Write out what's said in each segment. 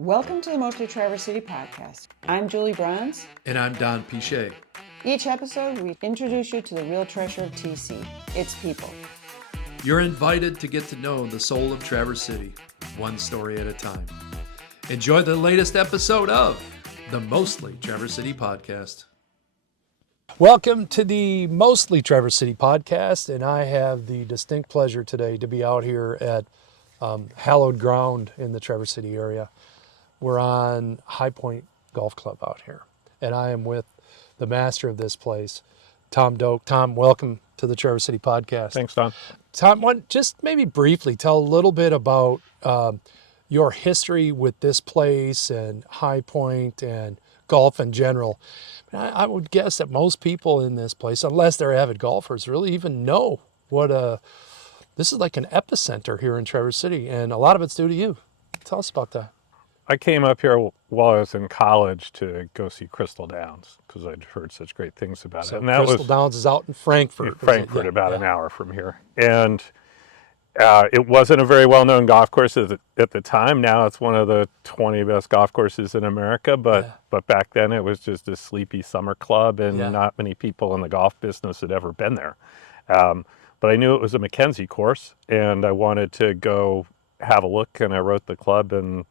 Welcome to the Mostly Traverse City podcast. I'm Julie Bronze. And I'm Don Pichet. Each episode, we introduce you to the real treasure of TC, its people. You're invited to get to know the soul of Traverse City, one story at a time. Enjoy the latest episode of the Mostly Traverse City podcast. Welcome to the Mostly Traverse City podcast, and I have the distinct pleasure today to be out here at hallowed ground in the Traverse City area. We're on Pointe Golf Club out here, and I am with the master of this place, Tom Doak. Tom, welcome to the Traverse City podcast. Thanks, Don. Tom, just maybe briefly tell a little bit about your history with this place and High Point and golf in general. I would guess that most people in this place, unless they're avid golfers, really even know what this is like an epicenter here in Traverse City, and a lot of it's due to you. Tell us about that. I came up here while I was in college to go see Crystal Downs because I'd heard such great things about it. So And that Crystal was Downs is out in Frankfurt. about an hour from here. And it wasn't a very well-known golf course at the time. Now it's one of the 20 best golf courses in America. But back then it was just a sleepy summer club, and not many people in the golf business had ever been there. But I knew it was a Mackenzie course, and I wanted to go have a look. And I wrote the club, and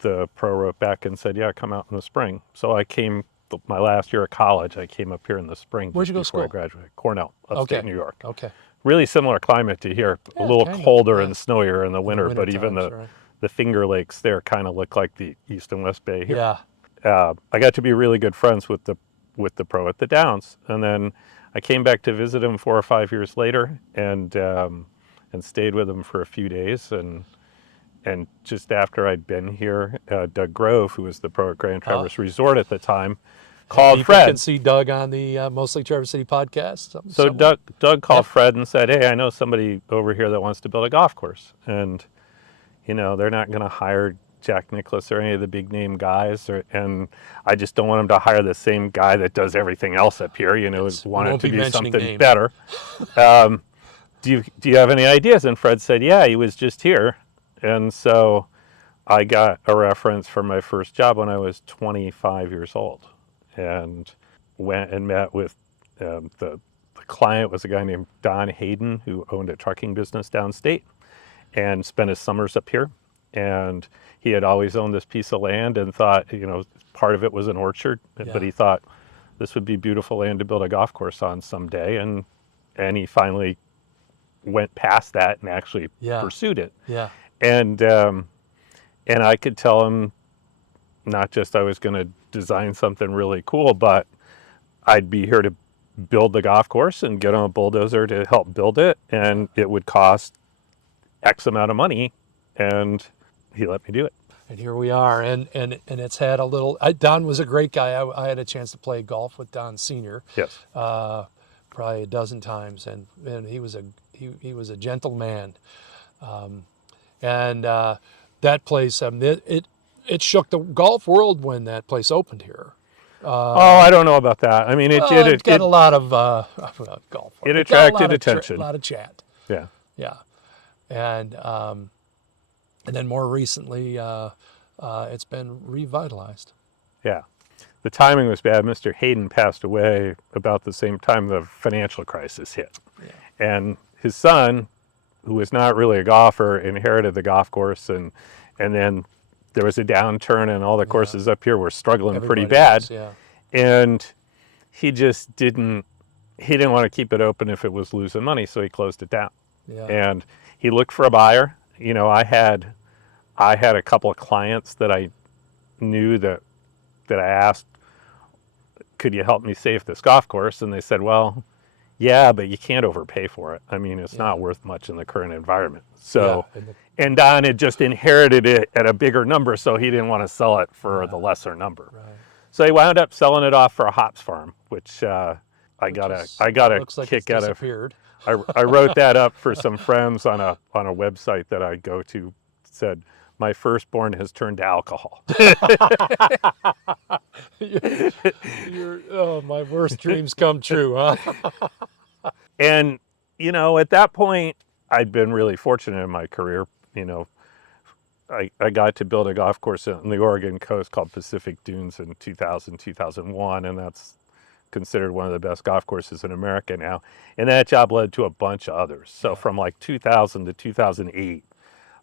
the pro wrote back and said, "Yeah, come out in the spring." So I came my last year of college. I came up here in the spring. Where'd you go to school? I graduated. Cornell, upstate New York. Okay. Really similar climate to here, a little colder and snowier in the winter, but even the Finger Lakes there kind of look like the East and West Bay here. Yeah. I got to be really good friends with the pro at the Downs, and then I came back to visit him 4 or 5 years later, and stayed with him for a few days, and just after I'd been here, Doug Grove, who was the pro at Grand Traverse Resort at the time, called Fred. You can see Doug on the Mostly Traverse City podcast. So Doug called Fred and said, "Hey, I know somebody over here that wants to build a golf course, and they're not going to hire Jack Nicklaus or any of the big name guys, and I just don't want them to hire the same guy that does everything else up here. Want it to be something better. Do you have any ideas?" And Fred said, "Yeah, he was just here." And so I got a reference for my first job when I was 25 years old, and went and met with the client was a guy named Don Hayden, who owned a trucking business downstate and spent his summers up here. And he had always owned this piece of land and thought, part of it was an orchard, but he thought this would be beautiful land to build a golf course on someday. And he finally went past that and actually pursued it. Yeah. And I could tell him not just I was going to design something really cool, but I'd be here to build the golf course and get on a bulldozer to help build it, and it would cost X amount of money, and he let me do it. And here we are, and it's had a little. Don was a great guy. I had a chance to play golf with Don Sr. Yes. Probably a dozen times, and he was a gentleman. And that place, it shook the golf world when that place opened here. I don't know about that. I mean, it got a lot of golf. It attracted attention. A lot of chat. Yeah. Yeah. And then more recently, it's been revitalized. Yeah. The timing was bad. Mr. Hayden passed away about the same time the financial crisis hit. Yeah. And his son, who was not really a golfer, inherited the golf course, and then there was a downturn, and all the courses up here were struggling pretty bad. And he just didn't want to keep it open if it was losing money, so he closed it down. Yeah. And he looked for a buyer. I had a couple of clients that I knew that I asked, "Could you help me save this golf course?" And they said, "Well, yeah, but you can't overpay for it. I mean, it's not worth much in the current environment." So, and Don had just inherited it at a bigger number, so he didn't want to sell it for the lesser number. Right. So he wound up selling it off for a hops farm, which I got a kick out of. I wrote that up for some friends on a website that I go to. Said, "My firstborn has turned to alcohol." My worst dreams come true, huh? And at that point, I'd been really fortunate in my career. I got to build a golf course on the Oregon coast called Pacific Dunes in 2000, 2001, and that's considered one of the best golf courses in America now. And that job led to a bunch of others. So from like 2000 to 2008,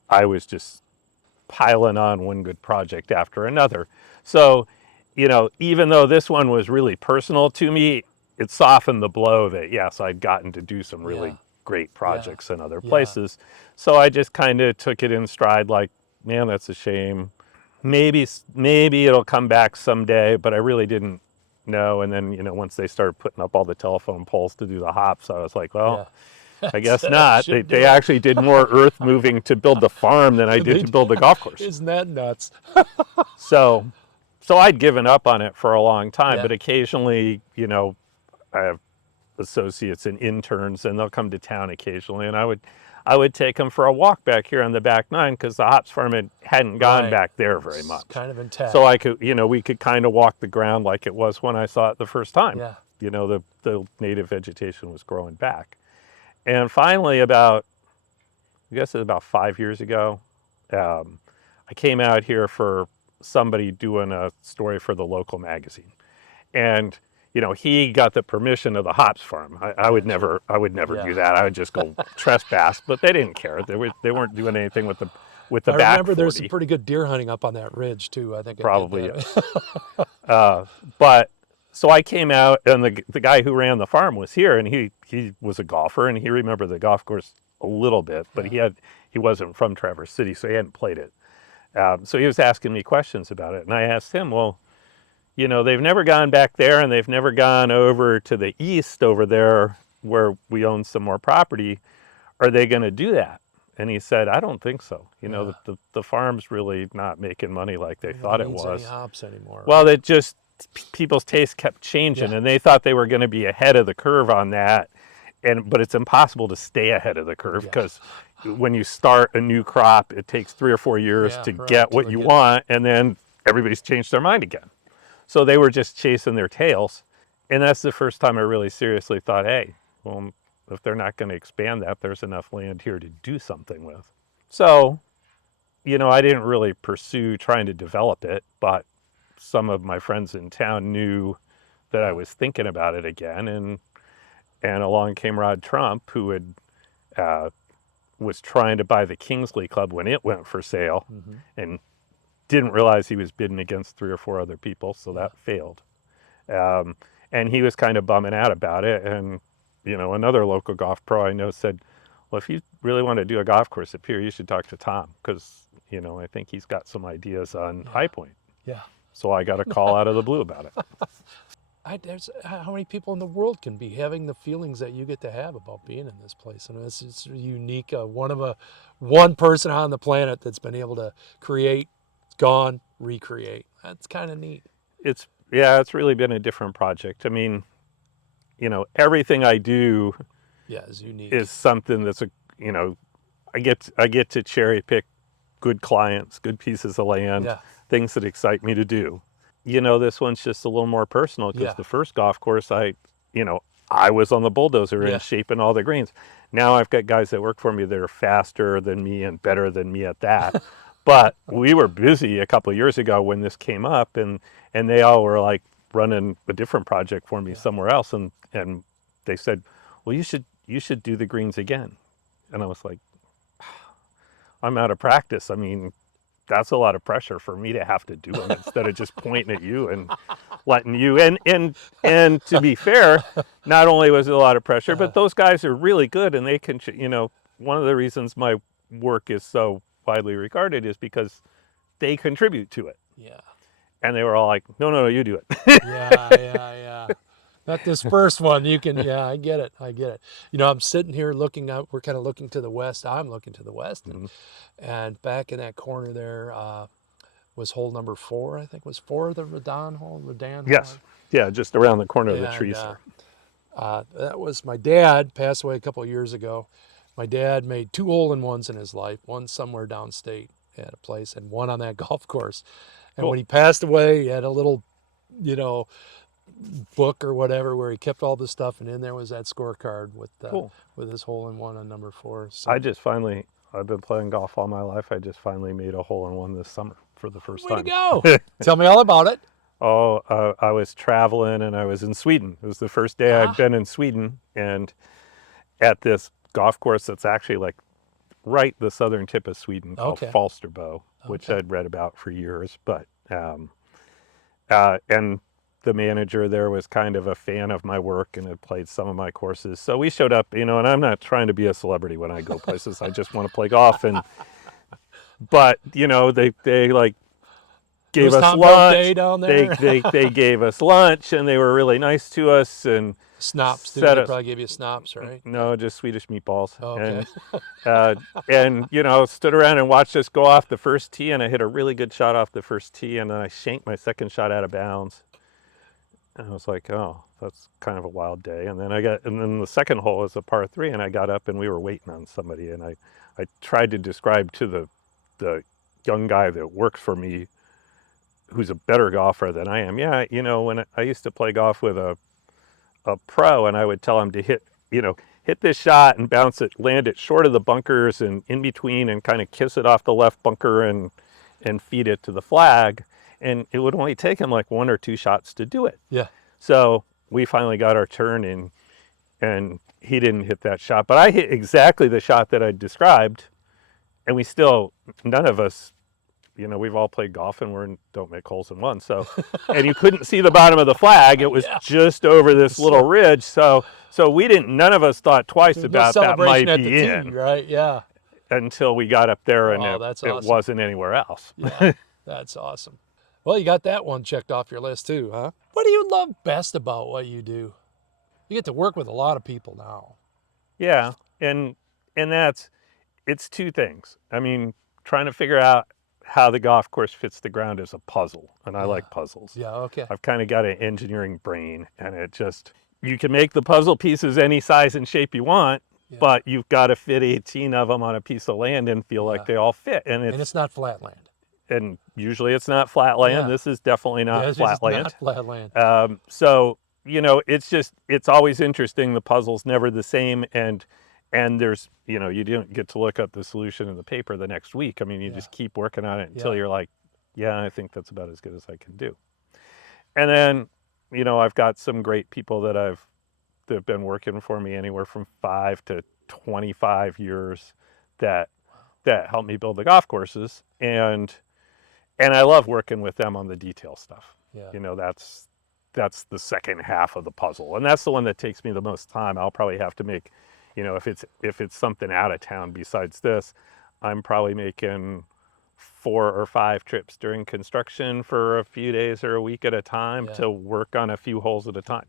I was just piling on one good project after another. So, even though this one was really personal to me, it softened the blow that, yes, I'd gotten to do some really great projects in other places. So I just kind of took it in stride, like, man, that's a shame. Maybe it'll come back someday, but I really didn't know. And then, once they started putting up all the telephone poles to do the hops, I was like, well, I guess not. They actually did more earth moving to build the farm than I did to build the golf course. Isn't that nuts? So I'd given up on it for a long time, but occasionally, I have associates and interns, and they'll come to town occasionally, and I would take them for a walk back here on the back nine because the hops farm hadn't gone back there very much. It's kind of intact. So I could, we could kind of walk the ground like it was when I saw it the first time. Yeah. The native vegetation was growing back. And finally, I guess it was about 5 years ago, I came out here for somebody doing a story for the local magazine. And, he got the permission of the hops farm. I would never do that. I would just go trespass, but they didn't care. They weren't doing anything with the I back remember 40. there's some pretty good deer hunting up on that ridge too. I think Probably. But so I came out, and the guy who ran the farm was here, and he was a golfer, and he remembered the golf course a little bit, but he wasn't from Traverse City, so he hadn't played it. So he was asking me questions about it, and I asked him, well, they've never gone back there, and they've never gone over to the east over there where we own some more property. Are they going to do that? And he said, I don't think so. The farm's really not making money like they thought it was. Any hops anymore. Well, it just, people's taste kept changing, and they thought they were going to be ahead of the curve on that. But it's impossible to stay ahead of the curve because when you start a new crop, it takes 3 or 4 years to get what you want, and then everybody's changed their mind again. So they were just chasing their tails. And that's the first time I really seriously thought, hey, well, if they're not going to expand that, there's enough land here to do something with. So, I didn't really pursue trying to develop it, but some of my friends in town knew that I was thinking about it again. And along came Rod Trump, who was trying to buy the Kingsley Club when it went for sale, and didn't realize he was bidding against 3 or 4 other people, so that failed. And he was kind of bumming out about it. And, another local golf pro I know said, well, if you really want to do a golf course up here, you should talk to Tom, because, I think he's got some ideas on High Point. Yeah. So I got a call out of the blue about it. There's how many people in the world can be having the feelings that you get to have about being in this place? And it's unique. One person on the planet that's been able to create, gone, recreate. That's kind of neat. It's really been a different project. I mean, everything I do is unique. Is something that's I get to cherry pick good clients, good pieces of land, things that excite me to do. This one's just a little more personal because the first golf course I was on the bulldozer and shaping all the greens. Now I've got guys that work for me that are faster than me and better than me at that. But we were busy a couple of years ago when this came up, and they all were like running a different project for me somewhere else, and they said, well, you should do the greens again. And I was like, I'm out of practice. I mean, that's a lot of pressure for me to have to do them instead of just pointing at you and letting you. And to be fair, not only was it a lot of pressure, but those guys are really good, and they can, one of the reasons my work is so widely regarded is because they contribute to it. Yeah. And they were all like, no, you do it. Yeah. Not this first one. You can, I get it. I'm sitting here looking out. We're kind of looking to the west. I'm looking to the west. And back in that corner there was hole number 4, I think. Was 4 the Redan hole? Yes. Yeah, just around the corner of the trees. That was my dad, passed away a couple of years ago. My dad made 2 hole-in-ones in his life, one somewhere downstate at a place and one on that golf course. And when he passed away, he had a little, book or whatever where he kept all the stuff, and in there was that scorecard with his hole-in-one on number 4. So I just finally I've been playing golf all my life. I just finally made a hole-in-one this summer for the first Way to time. go. Tell me all about it. I was traveling and I was in Sweden. It was the first day I'd been in Sweden, and at this golf course that's actually like right the southern tip of Sweden called Falsterbo, which I'd read about for years. But and the manager there was kind of a fan of my work and had played some of my courses. So we showed up, and I'm not trying to be a celebrity when I go places. I just want to play golf. But they like gave us Tom lunch. Day down there. They gave us lunch, and they were really nice to us. And Schnapps, too. They probably gave you schnapps, right? No, just Swedish meatballs. Okay. And stood around and watched us go off the first tee, and I hit a really good shot off the first tee, and then I shanked my second shot out of bounds. And I was like, oh, that's kind of a wild day. And then the second hole was a par 3, and I got up and we were waiting on somebody, and I tried to describe to the young guy that works for me, who's a better golfer than I am. Yeah, when I used to play golf with a pro, and I would tell him to hit this shot and bounce it, land it short of the bunkers and in between, and kind of kiss it off the left bunker and feed it to the flag. And it would only take him like 1 or 2 shots to do it. Yeah. So we finally got our turn, and he didn't hit that shot, but I hit exactly the shot that I described. And we still, none of us, we've all played golf and don't make holes in one. So, and you couldn't see the bottom of the flag. It was just over this little ridge. So none of us thought twice about that might be in. Right, yeah. Until we got up there, and awesome. It wasn't anywhere else. Yeah, that's awesome. Well, you got that one checked off your list too, huh? What do you love best about what you do? You get to work with a lot of people now. Yeah, and it's 2 things. I mean, trying to figure out how the golf course fits the ground is a puzzle, and I like puzzles. Yeah, okay. I've kind of got an engineering brain, and you can make the puzzle pieces any size and shape you want, but you've got to fit 18 of them on a piece of land and feel like they all fit. And it's not flat land. And usually it's not flat land. Yeah. This is definitely not flat land. Not flat land. So, it's always interesting. The puzzle's never the same. And there's, you don't get to look up the solution in the paper the next week. I mean, you just keep working on it until you're like, yeah, I think that's about as good as I can do. And then, I've got some great people that have been working for me anywhere from 5 to 25 years that help me build the golf courses. And I love working with them on the detail stuff. Yeah. That's the second half of the puzzle. And that's the one that takes me the most time. I'll probably have to make, if it's something out of town besides this, I'm probably making 4 or 5 trips during construction for a few days or a week at a time to work on a few holes at a time.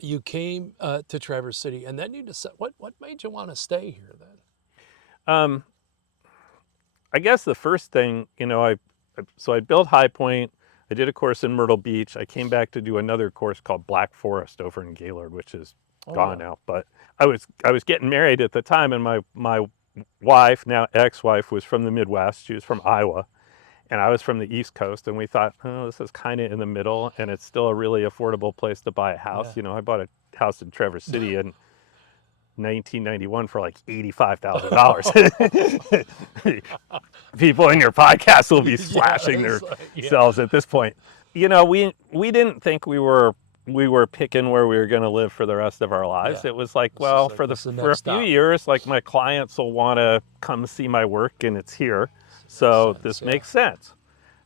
You came to Traverse City, and then you decided, what made you want to stay here then? I guess the first thing, I built High Point. I did a course in Myrtle Beach. I came back to do another course called Black Forest over in Gaylord, which is gone now. But I was getting married at the time, and my wife, now ex-wife, was from the Midwest. She was from Iowa, and I was from the East Coast. And we thought, oh, this is kind of in the middle, and it's still a really affordable place to buy a house. Yeah. I bought a house in Traverse City in 1991 for like $85,000. People in your podcast will be slashing themselves at this point. We didn't think we were picking where we were going to live for the rest of our lives. Yeah. It was like, for a few years, like my clients will want to come see my work, and it's here, so this makes sense.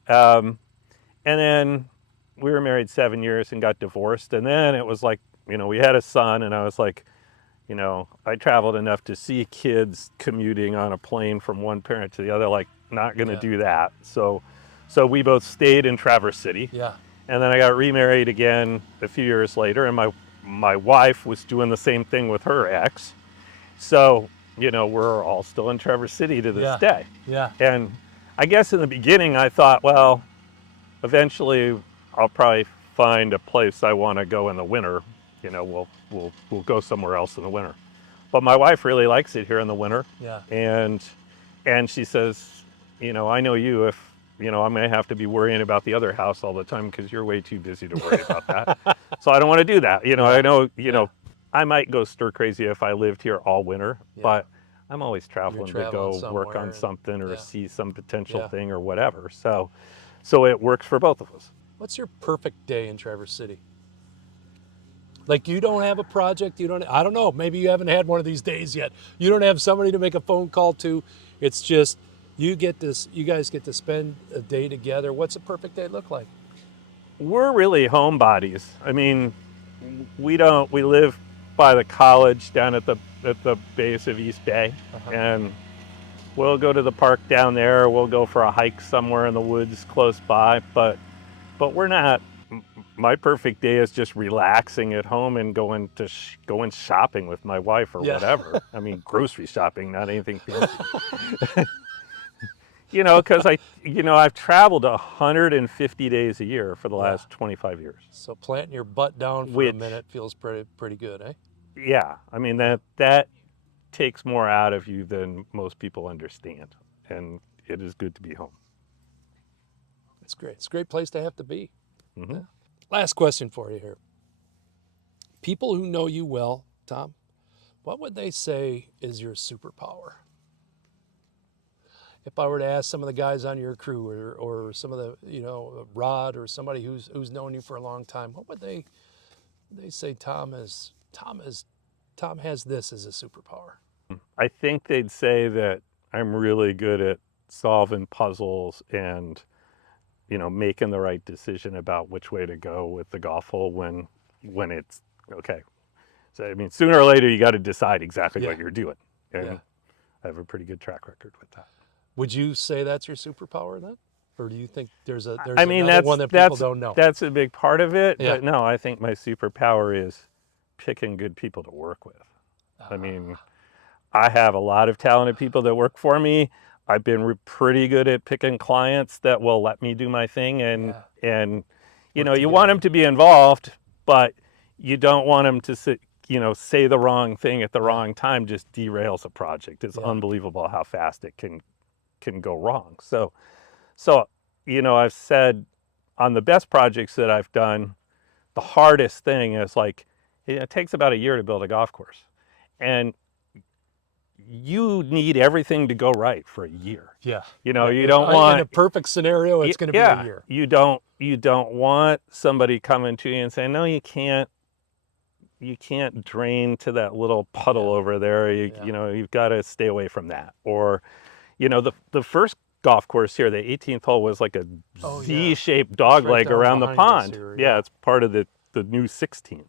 And then we were married 7 years and got divorced, and then it was like, we had a son, and I was like, I traveled enough to see kids commuting on a plane from one parent to the other, like not going to do that. So we both stayed in Traverse City. Yeah. And then I got remarried again a few years later, and my wife was doing the same thing with her ex. So, we're all still in Traverse City to this day. Yeah. And I guess in the beginning I thought, well, eventually I'll probably find a place I want to go in the winter. We'll go somewhere else in the winter. But my wife really likes it here in the winter. Yeah. And she says, I know you, if I'm going to have to be worrying about the other house all the time because you're way too busy to worry about that. So I don't want to do that. I know, I might go stir crazy if I lived here all winter, but I'm always traveling to traveling go work somewhere on and- something or yeah. see some potential Yeah. thing or whatever. So it works for both of us. What's your perfect day in Traverse City? Like you don't have a project, I don't know, maybe you haven't had one of these days yet. You don't have somebody to make a phone call to. It's just you guys get to spend a day together. What's a perfect day look like? We're really homebodies. I mean, we live by the college down at the base of East Bay, and we'll go to the park down there. We'll go for a hike somewhere in the woods close by, but we're not. My perfect day is just relaxing at home and going shopping with my wife or Yeah. whatever. I mean, grocery shopping, not anything fancy. Because I've traveled 150 days a year for the Yeah. last 25 years. So planting your butt down for a Which, minute feels pretty good, eh? yeah, I mean that takes more out of you than most people understand, and it is good to be home. It's great. It's a great place to have to be. Hmm. Yeah. Last question for you here. People who know you well, Tom, what would they say is your superpower? If I were to ask some of the guys on your crew or some of the, Rod or somebody who's known you for a long time, what would they say Tom has this as a superpower? I think they'd say that I'm really good at solving puzzles and making the right decision about which way to go with the golf hole when it's okay. So I mean, sooner or later you got to decide exactly Yeah. what you're doing, and Yeah. I have a pretty good track record with that. Would you say that's your superpower then? Or do you think there's I mean, another one that people don't know? that's a big part of it, Yeah. but no, I think my superpower is picking good people to work with. I mean, I have a lot of talented people that work for me. I've been pretty good at picking clients that will let me do my thing, and Work you want together. them to be involved, but you don't want them to say the wrong thing at the wrong time. Just derails a project. It's unbelievable how fast it can go wrong. So I've said on the best projects that I've done, the hardest thing is it takes about a year to build a golf course, and you need everything to go right for a year. Yeah. You don't want, in a perfect scenario, it's going to be a year. You don't want somebody coming to you and saying, no, you can't drain to that little puddle over there. You've got to stay away from that. Or, the first golf course here, the 18th hole was like a Z-shaped dog right leg down around the behind us pond. here, Yeah, it's part of the new 16th.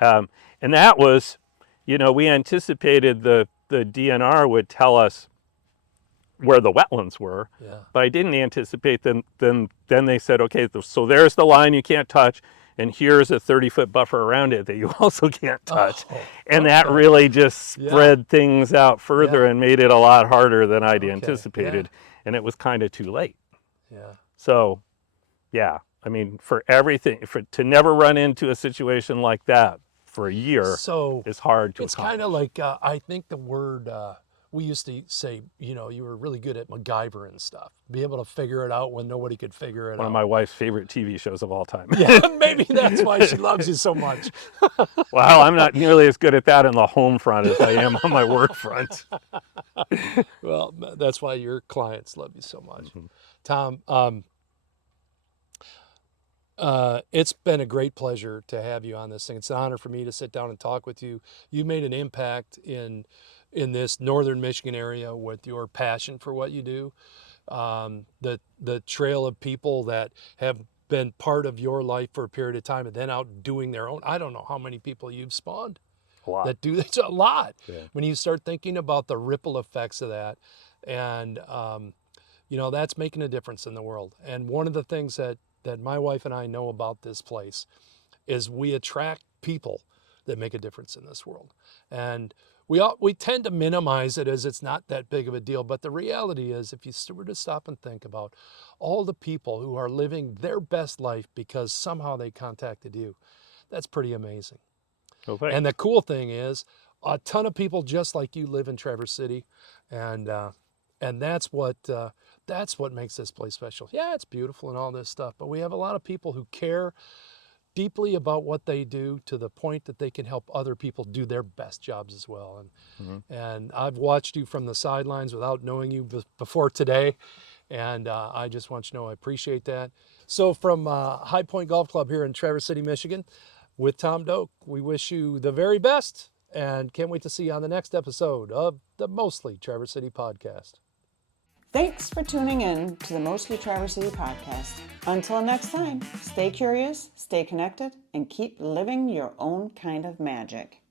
And that was, we anticipated the DNR would tell us where the wetlands were, but I didn't anticipate them. Then they said, okay, so there's the line you can't touch, and here's a 30-foot buffer around it that you also can't touch. And that really just spread things out further and made it a lot harder than I'd anticipated. And it was kind of too late. Yeah. So, yeah, I mean, for everything, to never run into a situation like that for a year is hard to It's accomplish. kind of like, I think the word, we used to say, you were really good at MacGyver and stuff. Be able to figure it out when nobody could figure it out. One of my wife's favorite TV shows of all time. Yeah, maybe that's why she loves you so much. Well, I'm not nearly as good at that in the home front as I am on my work front. Well, that's why your clients love you so much. Tom, it's been a great pleasure to have you on this thing. It's an honor for me to sit down and talk with you. You made an impact in this northern Michigan area with your passion for what you do. The trail of people that have been part of your life for a period of time and then out doing their own. I don't know how many people you've spawned A lot. that do. It's a lot. Yeah. When you start thinking about the ripple effects of that, and that's making a difference in the world. And one of the things that my wife and I know about this place is we attract people that make a difference in this world. And we tend to minimize it as it's not that big of a deal. But the reality is, if you were to stop and think about all the people who are living their best life because somehow they contacted you, that's pretty amazing. Okay. And the cool thing is, a ton of people just like you live in Traverse City, and that's what makes this place special. Yeah, it's beautiful and all this stuff, but we have a lot of people who care deeply about what they do to the point that they can help other people do their best jobs as well. And I've watched you from the sidelines without knowing you before today. And I just want you to know I appreciate that. So from High Pointe Golf Club here in Traverse City, Michigan, with Tom Doak, we wish you the very best and can't wait to see you on the next episode of the Mostly Traverse City podcast. Thanks for tuning in to the Mostly Traverse City podcast. Until next time, stay curious, stay connected, and keep living your own kind of magic.